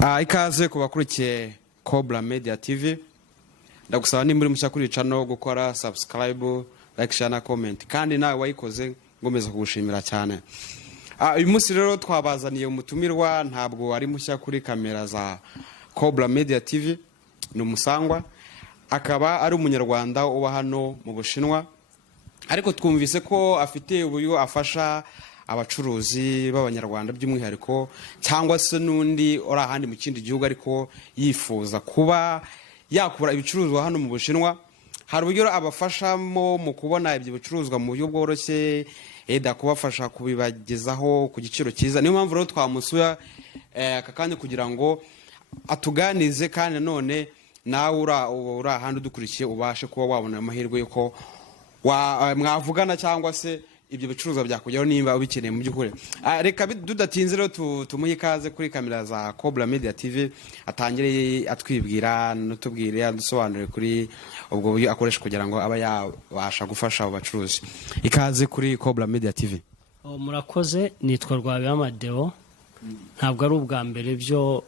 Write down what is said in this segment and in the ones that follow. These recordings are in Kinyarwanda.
Ikaze kubakurikiye Cobra Media TV. Ndagusaba ni muri mushya kuri channel gukora subscribe, like, share na comment. Kandi nawe wayikoze ngomeza kugushimira cyane. Uyu munsi rero twabazaniye umutumirwa, ntabwo ari mushya kuri kamera za Cobra Media TV. Ni umusangwa, akaba ari umunyarwanda uba hano mu Bushinwa. Ariko twumvise ko afite uburyo afasha abacuruzi b'abanyarwanda by'umwihariko cyangwa se nundi ora handi mu kindi gihugu ariko yifuza kuba yakura ibicuruzwa hano mu Bushinwa. Hari uburyo abafashamo mu kubona ibyo bicuruzwa mu buryo bworoshye, kubafasha kubibagezaho ku giciro cyiza. Niyo mpamvu rero twamusuye aka kanya kugira ngo atuganize, kandi none nawe ura handi dukurikiye ubashe kuba wabona amahirwe yuko mwavugana cyangwa se ibyo bicuruzwa byakugeraho nimba ubikeneye mu by'ukuri. Reka dudatinze rero tumuhe ikaze kuri kamera za Cobra Media TV, atangire atwibwira n'utubwire adusobanurire kuri ubwo buryo akoresha kugira ngo aba yabasha gufasha abo bacuruzi. Ikaze kuri Cobra Media TV. Murakoze, nitwa Rwabiyamadeo. Ntabwo ari ubwa mbere byo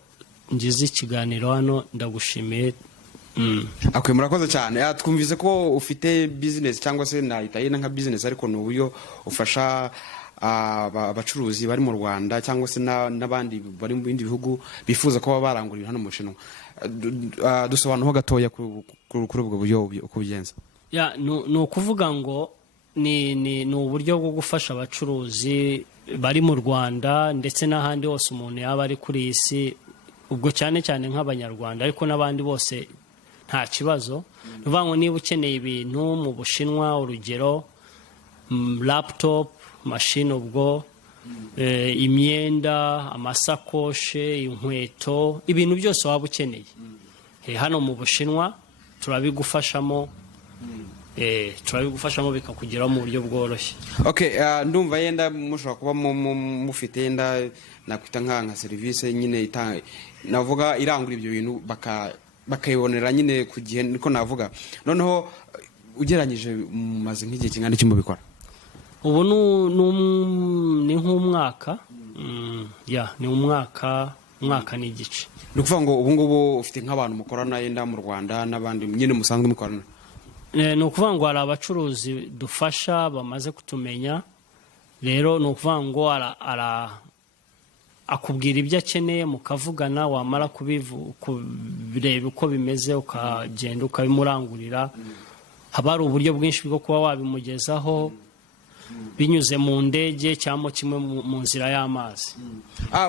ngize ikiganiro hano, ndagushimiye. Akwe murakoze cyane. Twumvise ko ufite business cyangwa se nayitayina nka business, ariko n'uburyo ufasha abacuruzi bari mu Rwanda cyangwa se n'abandi bari mu bindi bihugu bifuza ko barangurira hano mu Bushinwa. Dusobanuraho gatoya kuri ubwo buryo uko bigenza. No kuvuga ngo ni uburyo bwo gufasha abacuruzi bari mu Rwanda ndetse n'ahandi hose umuntu yaba ari kuri isi, ubwo cyane cyane nk'abanyarwanda ariko n'abandi bose nta kibazo. Nuvuga ngo niba ukeneye ibintu mu Bushinwa, urugero laptop, machine, ubwo imyenda, amasakoshe, inkweto, ibintu byose waba ukeneye hano mu Bushinwa turabigufashamo, bikakugeraho mu buryo bworoshye. Ndumva yenda mushobora kuba mufite yenda nakwita nka service nyine navuga irangura ibyo bintu bakayibonera nyine ku gihe, niko navuga. Noneho ugeranyije maze nk'igihe kingana iki mubikora? Ubu ni nk'umwaka, ni umwaka n'igice. Ni ukuvuga ngo ubu ngubu ufite nk'abantu mukorana yenda mu Rwanda n'abandi nyine musanzwe mukorana? Ni ukuvuga ngo hari abacuruzi dufasha bamaze kutumenya, rero ni ukuvuga ngo akubwira ibyo akeneye, mukavugana, wamara kubireba uko bimeze ukagenda ukabimurangurira. Haba hari uburyo bwinshi bwo kuba wabimugezaho binyuze mu ndege cyangwa kimwe mu nzira y'amazi.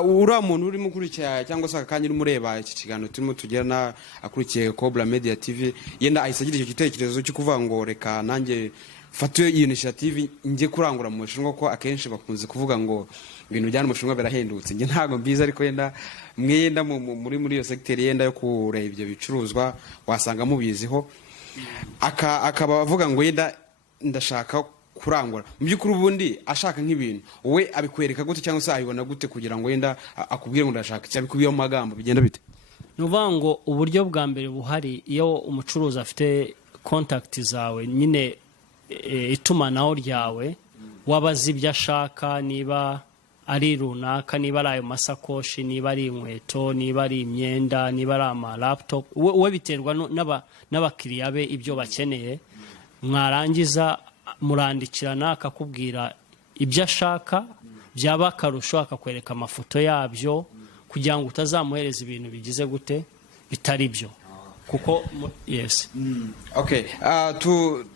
Uriya muntu urimo ukurikira cyangwa se akanya urimo ureba iki kiganiro turimo tugirana akurikiye Cobra Media TV, yenda ahise agira icyo gitekerezo cyo kuvuga ngo reka nanjye fate iyi initiative njye kurangura mu Bushinwa, ko akenshi bakunze kuvuga ngo ibintu byane mu Bushinwa birahendutse. Njye ntago mbiza, ariko yenda mwenda muri iyo sector yenda yo kureba ibyo bicuruzwa wasanga mubiziho. Akaba avuga ngo yenda ndashaka kurangura. Mu by'ukuri ubundi ashaka nk'ibintu we abikwereka gute cyangwa se ayibona gute kugira ngo yenda akubwire ngo ndashaka cyabikubiye mu magambo bigenda bite? Nuvuga ngo uburyo bwa mbere buhari, iyo umucuruzi afite contact zawe, nyine itumanaho ryawe, wabaza ibyo ashaka, niba ari runaka, niba ari ayo masakoshi, niba ari inkweto, niba ari imyenda, niba ari ama laptop, we biterwa n'abakiriya be ibyo bakeneye. Mwarangiza murandikirana, akakubwira ibyo ashaka, byaba akarusho akakwereka amafoto yabyo kugira ngo utazamuhereza ibintu bigize gute bitari byo, kuko yes.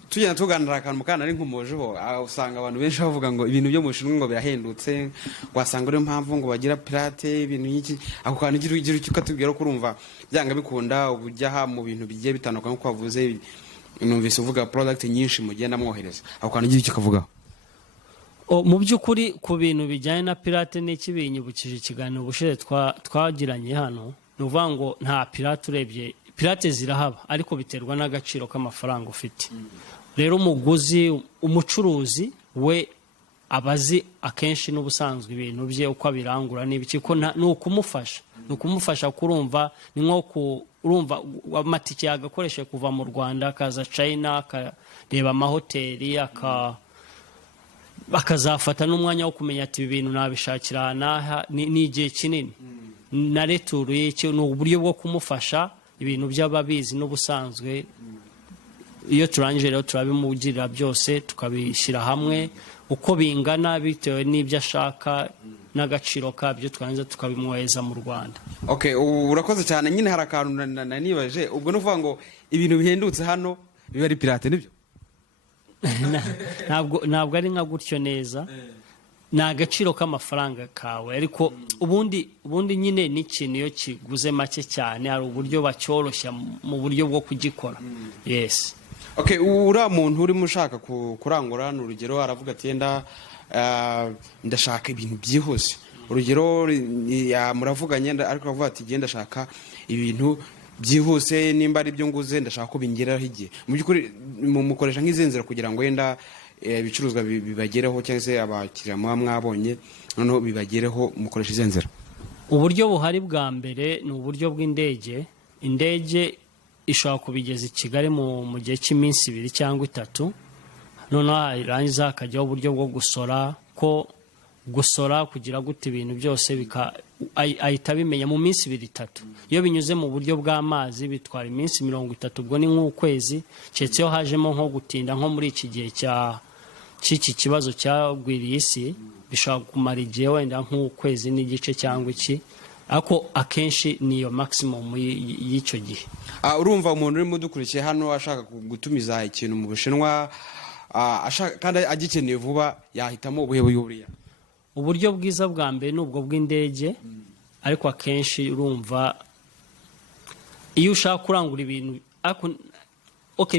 Tugenda tuganira akantu mukana ari nk'umujeho, usanga abantu benshi bavuga ngo ibintu byo mu Bushinwa ngo birahendutse, wasanga ariyo mpamvu ngo bagira pirate ibintu y'iki. Ako kantu igira icyo katubwira ko urumva byanga bikunda ubujyaha mu bintu bigiye bitandukanye uko wavuze. Numvise uvuga product nyinshi mugenda mwohereza, ako kantu igira icyo kavuga. Mu by'ukuri ku bintu bijyanye na pirate n'iki binyibukije ikiganiro ubushize twagiranye hano. Ni uvuga ngo nta pirate, urebye pirate zirahaba ariko biterwa n'agaciro k'amafaranga ufite. Rero umucuruzi we abazi akenshi n'ubusanzwe ibintu bye uko abirangura n'ibiki, ko ni ukumufasha kurumva. Ni nko urumva amatike yagakoreshe kuva mu Rwanda akaza China, akareba amahoteli, bakazafata n'umwanya wo kumenya ati ibi bintu nabishakira naha, ni igihe kinini. na returu y'icyo ni uburyo bwo kumufasha ibintu by'ababizi n'ubusanzwe. Iyo turangije rero turabimugirira byose tukabishyira hamwe uko bingana bitewe n'ibyo ashaka n'agaciro kabyo, twangiza tukabimwohereza mu Rwanda. Okay, urakoze cyane. Nyine hari akantu nibaje, ubwo no kuvuga ngo ibintu bihendutse hano biba ari pirate nibyo? Ntabwo ari nka gutyo neza, ni agaciro k'amafaranga kawe, ariko ubundi nyine n'ikintu iyo kiguze make cyane hari uburyo bacyoroshya mu buryo bwo kugikora. Yes. Okay, uriya muntu urimo ushaka kurangura n'urugero aravuga ati yenda ndashaka ibintu byihuse, urugero muravuganye ariko aravuga ati genda ndashaka ibintu byihuse, nimba ari byo nguze ndashaka ko bingeraho igihe. Mu by'ukuri mukoresha nk'izenzera kugira ngo yenda ibicuruzwa bibagereho cyangwa se abakiriya muba mwabonye noneho bibagereho, mukoresha izenzera? Uburyo buhari bwa mbere ni uburyo bw'indege. Indege ishobora kubigeza i Kigali mu gihe cy'iminsi 2 cyangwa 3, noneho irangiza hakajyaho uburyo bwo gusora kugira gute ibintu byose ahita bimenya mu minsi 2-3. Iyo binyuze mu buryo bw'amazi bitwara iminsi 30, ubwo ni nk'ukwezi, cyetse iyo hajemo nko gutinda nko muri iki gihe cy'iki kibazo cyagwiriye isi bishobora kumara igihe wenda nk'ukwezi n'igice cyangwa iki, ako akenshi niyo maximum y'icyo gihe. Urumva umuntu urimo dukurikiye hano ashaka gutumiza ikintu mu Bushinwa kandi agikeneye vuba, yahitamo ubuhe buriya? Uburyo bwiza bwa mbere ni ubwo bw'indege, ariko akenshi urumva iyo ushaka kurangura ibintu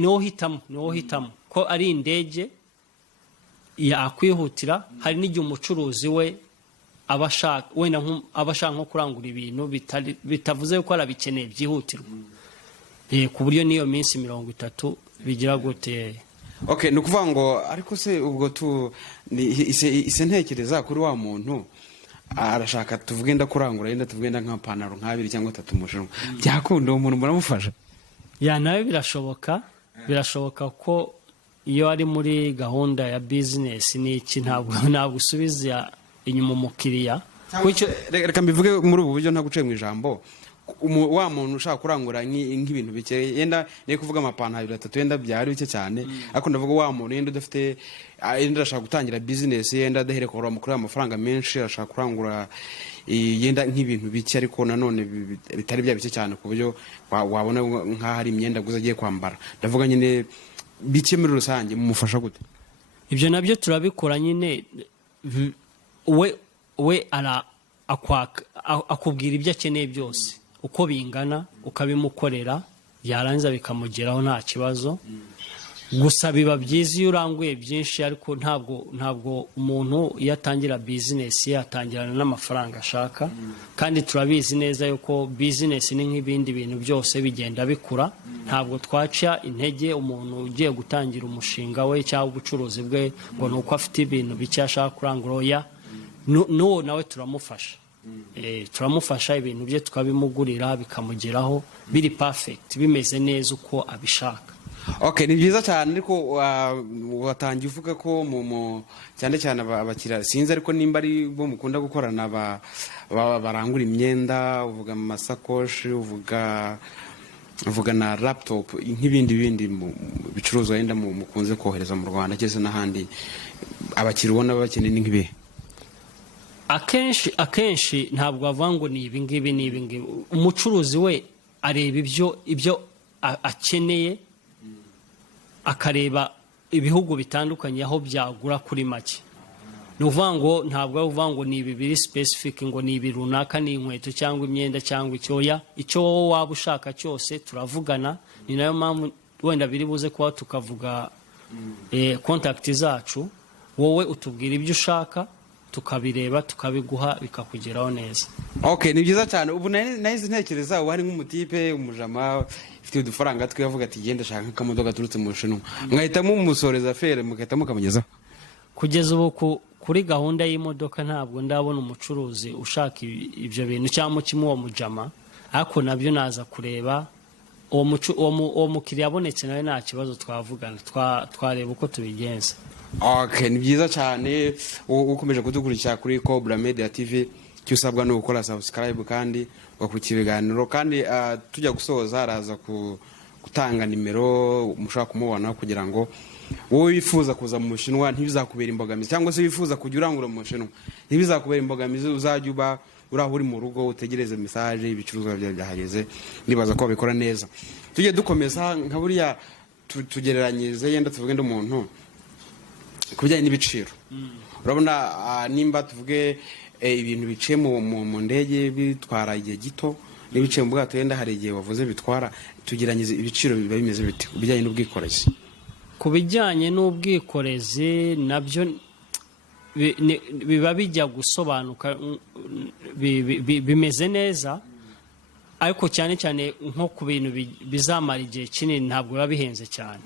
niwo hitamo ko ari indege yakwihutira. Hari n'igihe umucuruzi we abashaka nko kurangura ibintu bitavuze ko arabikeneye byihutirwa, ku buryo n'iyo minsi 30 bigira gute. Okay, ni ukuvuga ngo ariko se ubwo ise ntekereza kuri wa muntu arashaka tuvuge kurangura yenda tuvuge nk'amapantaro nk'abiri cyangwa 3 mu Bushinwa, byakunda uwo muntu muramufasha? Nawe birashoboka ko iyo ari muri gahunda ya business ni iki, ntabwo usubiza inyuma umukiriya. Reka mbivuge muri ubu buryo ntaguciye mu ijambo. Wa muntu ushaka kurangura nk'ibintu bike, yenda niyo kuvuga amapantaro 3 yenda byari bike cyane, ariko ndavuga wa muntu yenda udafite, yenda ashaka gutangira business, yenda adaherekora mukuru amafaranga menshi, ashaka kurangura yenda nk'ibintu bike ariko nanone bitari bya bike cyane ku buryo wabona nk'ahari imyenda guza agiye kwambara. Ndavuga nyine bike muri rusange, mumufasha gute? Ibyo nabyo turabikora nyine, we akubwira ibyo akeneye byose uko bingana, ukabimukorera, yarangiza bikamugeraho nta kibazo. Gusa biba byiza iyo uranguye byinshi, ariko ntabwo umuntu iyo atangira business yatangirana n'amafaranga ashaka, kandi turabizi neza yuko business ni nk'ibindi bintu byose bigenda bikura. Ntabwo twaca intege umuntu ugiye gutangira umushinga we cyangwa ubucuruzi bwe ngo nuko afite ibintu bike ashaka kurangura. N'uwo nawe turamufasha ibintu bye tukabimugurira bikamugeraho biri perfect, bimeze neza uko abishaka. Okay, ni byiza cyane. Ariko watangiye uvuga ko cyane cyane abakiriya sinzi, ariko nimba ari bo mukunda gukorana barangura imyenda, uvuga amasakoshi, uvuga na laptop, nk'ibindi bicuruzwa yenda mukunze kohereza mu Rwanda cyese n'ahandi, abakiriya ubona bakeneye nk'ibihe? Akenshi ntabwo bavuga ngo ni ibi ngibi. Umucuruzi we areba ibyo akeneye, akareba ibihugu bitandukanye aho byagura kuri make. Ni ukuvuga ngo ntabwo ari uvuga ngo ni ibi biri specific, ngo ni ibi runaka, ni inkweto cyangwa imyenda cyangwa icyo wowe waba ushaka cyose turavugana. Ni nayo mpamvu wenda biri buze kuba tukavuga contact zacu, wowe utubwira ibyo ushaka tukabireba tukabiguha bikakugeraho neza. Okay, ni byiza cyane. Ubu nahize ntekereza ubu hari nk'umutipe umujama ufite udufaranga twe yavuga ati genda shaka nk'akamodoka gaturutse mu Bushinwa, mwahitamo umusoreza fere mugahitamo kamugezaho? Kugeza ubu kuri gahunda y'imodoka ntabwo ndabona umucuruzi ushaka ibyo bintu cyangwa kimwe uwo mujama, ariko nabyo naza kureba uwo mukiriya abonetse nawe nta kibazo twavugana, twareba uko tubigenza. Okay, ni byiza cyane. Ukomeje kudukurikira kuri Cobra Media TV, icyo usabwa ni gukora subscribe kandi ugakurikira ibiganiro kandi tujya gusoza araza gutanga nimero mushaka kumubona kugira ngo wowe wifuza kuza mu Bushinwa ntibizakubera imbogamizi cyangwa se wifuza kujya urangura mu Bushinwa ntibizakubera imbogamizi uzajya uba uri mu rugo utegereze message ibicuruzwa byawe byahageze nibaza ko babikora neza. Tujye dukomeza nka buriya tugereranyirize yenda tuvuge n'umuntu kubijyanye n'ibiciro. Urabona nimba tuvuge ibintu biciye mu ndege bitwara igihe gito n'ibiciye mu bwato yenda hari igihe wavuze bitwara, tugeranyirize ibiciro biba bimeze bite bijyanye n'ubwikorezi. Ku bijyanye n'ubwikorezi nabyo biba bijya gusobanuka bimeze neza, ariko cyane cyane nko ku bintu bizamara igihe kinini ntabwo biba bihenze cyane.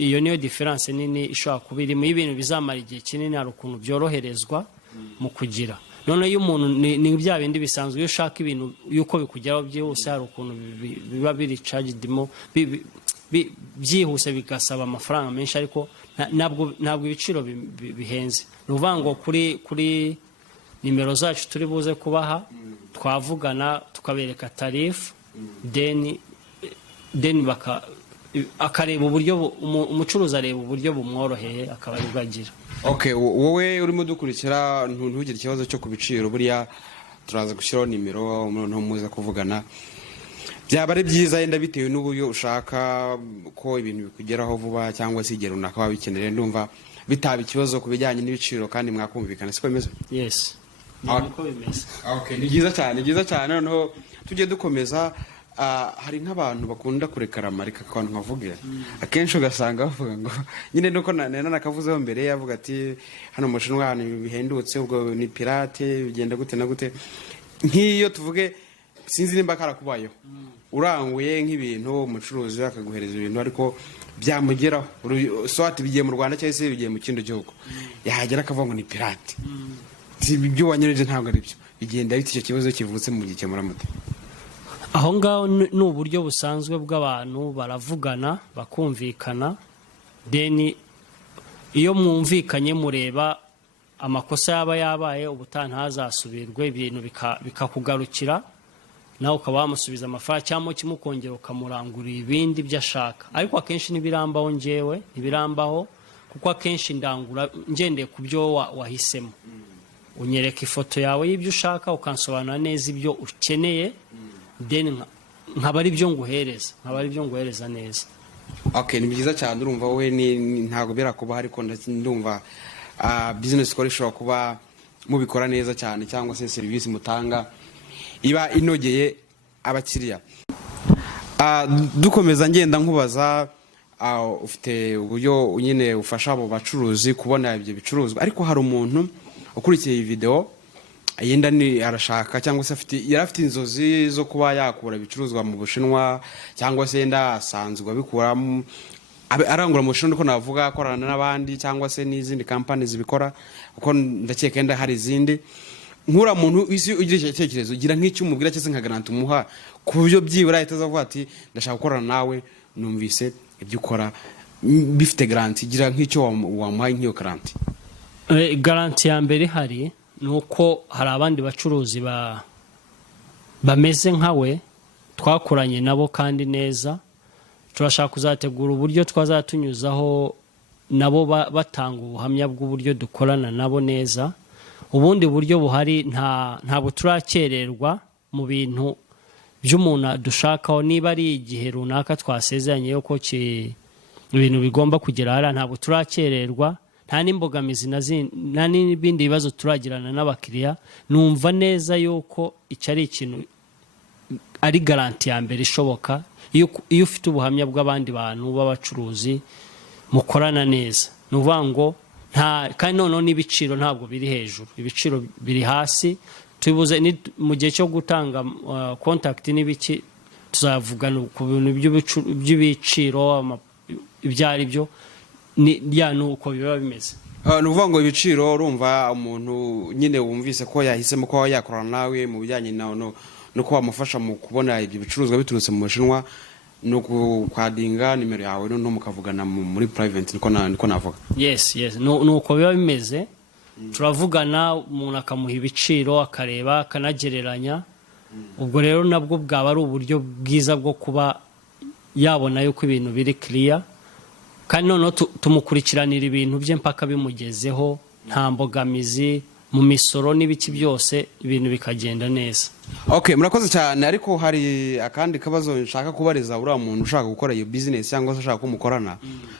Iyo niyo difference nini ishobora kuba irimo. Ibintu bizamara igihe kinini hari ukuntu byoroherezwa mu kugira. None iyo umuntu ni bya bindi bisanzwe, iyo ushaka ibintu yuko bikugeraho byihuse hari ukuntu biba biri chargedimo byihuse bigasaba amafaranga menshi, ariko ntabwo ibiciro bihenze. Ni ukuvuga ngo kuri nimero zacu turi buze kubaha twavugana tukabereka tarifu deni akareba uburyo umucuruzi areba uburyo bumworoheye akaba aribwo agira. Okay, wowe urimo dukurikira ntugire ikibazo cyo ku biciro, buriya turaza gushyiraho nimero umuntu muza kuvugana. Byaba ari byiza yenda bitewe n'uburyo ushaka ko ibintu bikugeraho vuba cyangwa se igihe runaka wabikeneye. Ndumva bitaba ikibazo ku bijyanye n'ibiciro kandi mwakumvikana, siko bimeze? Yes, niko bimeze. Okay, ni byiza cyane. Noneho tujye dukomeza. Hari nk'abantu bakunda kurekarama reka akantu nkavuge akenshi ugasanga bavuga ngo nyine nuko nakavuzeho mbere yavuga ati hano mu Bushinwa hano bihendutse ubwo ni pirate bigenda gute na gute. Nk'iyo tuvuge sinzi nimba karakubayeho uranguye nk'ibintu umucuruzi akaguhereza ibintu ariko byamugeraho swati bigiye mu Rwanda cyangwa se bigiye mu kindi gihugu yahagera akavuga ngo ni pirate. Ibyo wanyereje ntabwo ari byo, bigenda bite icyo kibazo kivutse mu gihe muramute? Aho ngaho ni uburyo busanzwe bw'abantu baravugana bakumvikana, deni iyo mwumvikanye mureba amakosa yaba yabaye ubutaha ntazasubirwe, ibintu bikakugarukira nawe ukaba wamusubiza amafaranga cyangwa kimukongera ukamurangurira ibindi byo ashaka. Ariko akenshi ntibirambaho, njyewe ntibirambaho kuko akenshi ndangura ngendeye ku byo wahisemo. Unyereka ifoto yawe y'ibyo ushaka ukansobanura neza ibyo ukeneye, then nkaba ari byo nguhereza neza. Okay, ni byiza cyane. Urumva wowe ntago birakuba ariko ndumva business ishobora kuba mubikora neza cyane cyangwa se service mutanga iba inogeye abakiriya. Dukomeza ngenda nkubaza ufite uburyo nyine ufasha abo bacuruzi kubona ibyo bicuruzwa, ariko hari umuntu ukurikiye iyi video yenda ni arashaka cyangwa se yarafite inzozi zo kuba yakura ibicuruzwa mu Bushinwa cyangwa se yenda asanzwe abikura arangura mu Bushinwa, uko navuga akorana n'abandi cyangwa se n'izindi companies zibikora, uko ndakeka yenda hari izindi. Nkura muntu isi ugira icyerekezo ugira nk'icyo umubwira cyese nka garanti umuha ku buryo byibura itazavuga ati ndashaka gukorana nawe numvise ibyo ukora bifite garanti, gira nk'icyo wamuhaye nk'iyo garanti. Garanti ya mbere hari nuko hari abandi bacuruzi bameze nkawe twakoranye nabo kandi neza. Turashaka kuzategura uburyo twazatunyuzaho nabo batanga ubuhamya bw'uburyo dukorana nabo neza. Ubundi buryo buhari ntabwo turakererwa mu bintu by'umuntu dushakaho. Niba ari igihe runaka twasezeranye yuko ibintu bigomba kugera hariya, ntabwo turakererwa. Nta n'imbogamizi nta n'ibindi bibazo turagirana n'abakiriya. Numva neza yuko icyo ari ikintu ari garanti ya mbere ishoboka iyo ufite ubuhamya bw'abandi bantu b'abacuruzi mukorana neza. Ni ukuvuga ngo kandi noneho n'ibiciro ntabwo biri hejuru, ibiciro biri hasi. Tubibuze mu gihe cyo gutanga contact n'ibiki tuzavugana ku bintu by'ibiciro ibyo ari byo nuko biba bimeze. Ni ukuvuga ngo ibiciro urumva umuntu nyine wumvise ko yahisemo ko yakorana nawe mu bijyanye no kuba wamufasha mu kubona ibyo bicuruzwa biturutse mu Bushinwa, no kwadinga nimero yawe no mukavugana muri private, niko navuga. Yes, nuko biba bimeze. turavugana umuntu akamuha ibiciro akareba akanagereranya ubwo rero nabwo bwaba ari uburyo bwiza bwo kuba yabona yuko ibintu biri clear kandi noneho tumukurikiranira ibintu bye mpaka bimugezeho nta mbogamizi mu misoro n'ibiki byose ibintu bikagenda neza. Okay, murakoze cyane ariko hari akandi kabazo nshaka kubariza uriya muntu ushaka gukora iyo business cyangwa se ushaka kumukorana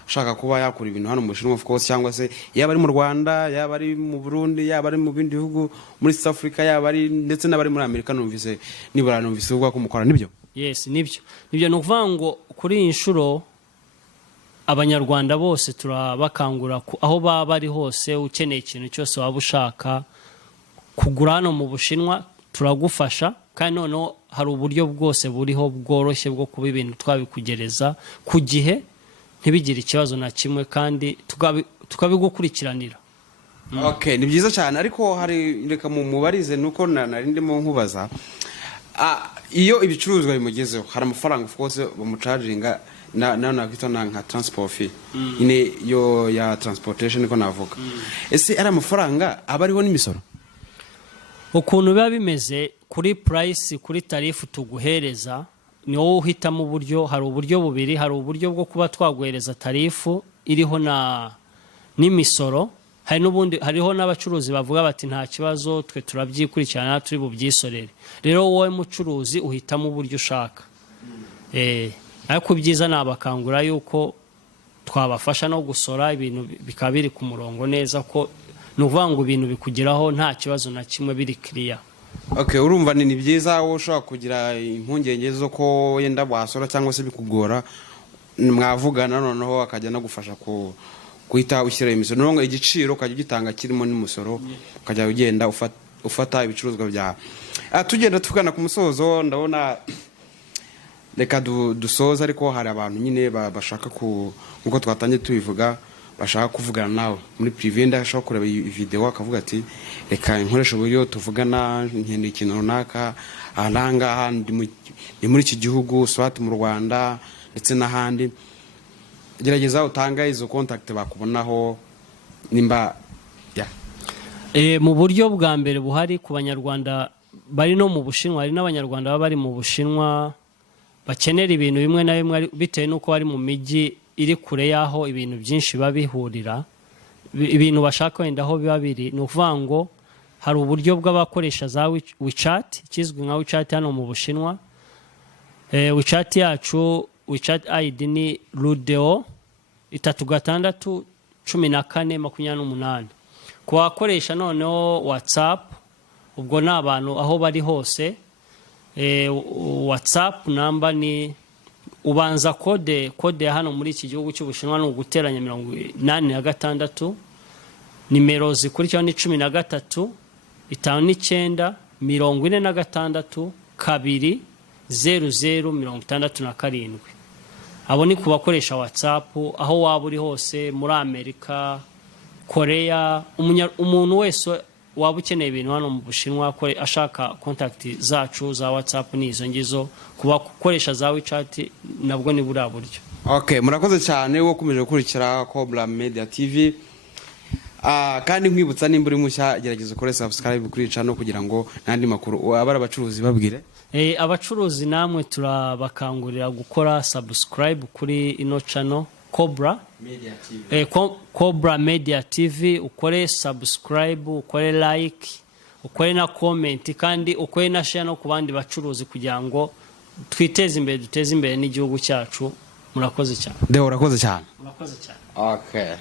ushaka kuba yakora ibintu hano mu Bushinwa of course cyangwa se yaba ari mu Rwanda yaba ari mu Burundi yaba ari mu bindi bihugu muri South Africa yaba ari ndetse n'abari muri Amerika numvise nibura numvise ubwo kumukorana nibyo. Yes, nibyo no kuvuga ngo kuri iyi nshuro abanyarwanda bose turabakangura aho baba bari hose ukeneye ikintu cyose waba ushaka kugura hano mu Bushinwa turagufasha kandi noneho hari uburyo bwose buriho bworoshye bwo kuba ibintu twabikugereza ku gihe ntibigire ikibazo na kimwe kandi tukabigukurikiranira. Okay, ni byiza cyane ariko hari reka mu mubarize nuko nari ndimo nkubaza iyo ibicuruzwa bimugezeho hari amafaranga of course bamucharginga na kwita nka transport fee ine yo ya transportation niko navuga ese ari amafaranga abariho n'imisoro ukuntu biba bimeze kuri price kuri tarifu tuguhereza ni wowe uhitamo uburyo hari uburyo bubiri hari uburyo bwo kuba twaguhereza tarifu iriho n'imisoro hari n'ubundi hariho n'abacuruzi bavuga bati nta kibazo twe turabyikurikirana turi bubyisorere rero wowe mucuruzi uhitamo uburyo ushaka ariko byiza nabakangura yuko twabafasha no gusora ibintu bikaba biri ku murongo neza ko nuvuga ngo ibintu bikugeraho nta kibazo na kimwe biri clear. Okay, urumva ni byiza wowe ushaka kugira impungenge zo ko yenda wasora cyangwa se bikugora mwavugana noneho akajya no gufasha kuhita ushyira imisoro nongo igiciro kajya gitanga kirimo n'umusoro ukajya ugenda ufata ibicuruzwa bya tugenda tugana ku musozo ndabona reka dusoza ariko hari abantu nyine bashaka nkuko twatangiye tubivuga bashaka kuvugana nawe muri privé ndashaka kureba video akavuga ati reka inkoresha uburyo tuvugana nkende ikintu runaka aranga ni muri iki gihugu swat mu Rwanda ndetse n'ahandi gerageza utanga izo contact bakubonaho nimba mu buryo bwa mbere buhari ku banyarwanda bari no mu Bushinwa hari n'abanyarwanda baba bari mu Bushinwa bakenera ibintu bimwe na bimwe bitewe nuko bari mu miji iri kure yaho ibintu byinshi babihurira ibintu bashaka wenda aho biba biri no kuvuga ngo hari uburyo bw'abakoresha za wechat kizwi nka wechat hano mu Bushinwa wechat yacu wechat ID ni rudeo 361428 kubakoresha noneho WhatsApp ubwo nabantu aho bari hose WhatsApp number ni ubanza kode hano muri iki gihugu cy'Ubushinwa no guteranya 86 nimero zikurikiraho ni 13 59 46 2 0067 abo ni kubakoresha WhatsApp aho waba uri hose muri Amerika Korea umuntu wese waba ukeneye ibintu hano mu Bushinwa ashaka contact zacu za WhatsApp nizo ngizo kuba gukoresha za wechat nabwo ni buri buryo. Okay, murakoze cyane wo kumeje gukurikira Cobra Media TV kandi nkwibutsa nimba uri mushya gerageza ukore subscribe kuri channel kugira ngo nandi makuru abara abacuruzi babwire abacuruzi namwe turabakangurira gukora subscribe kuri ino channel Cobra Media TV Cobra Media TV ukore subscribe ukore like ukore na comment kandi ukore na share no kubandi bacuruzi kugira ngo twiteze imbere duteze imbere n'igihugu cyacu murakoze cyane urakoze cyane murakoze cyane. Okay.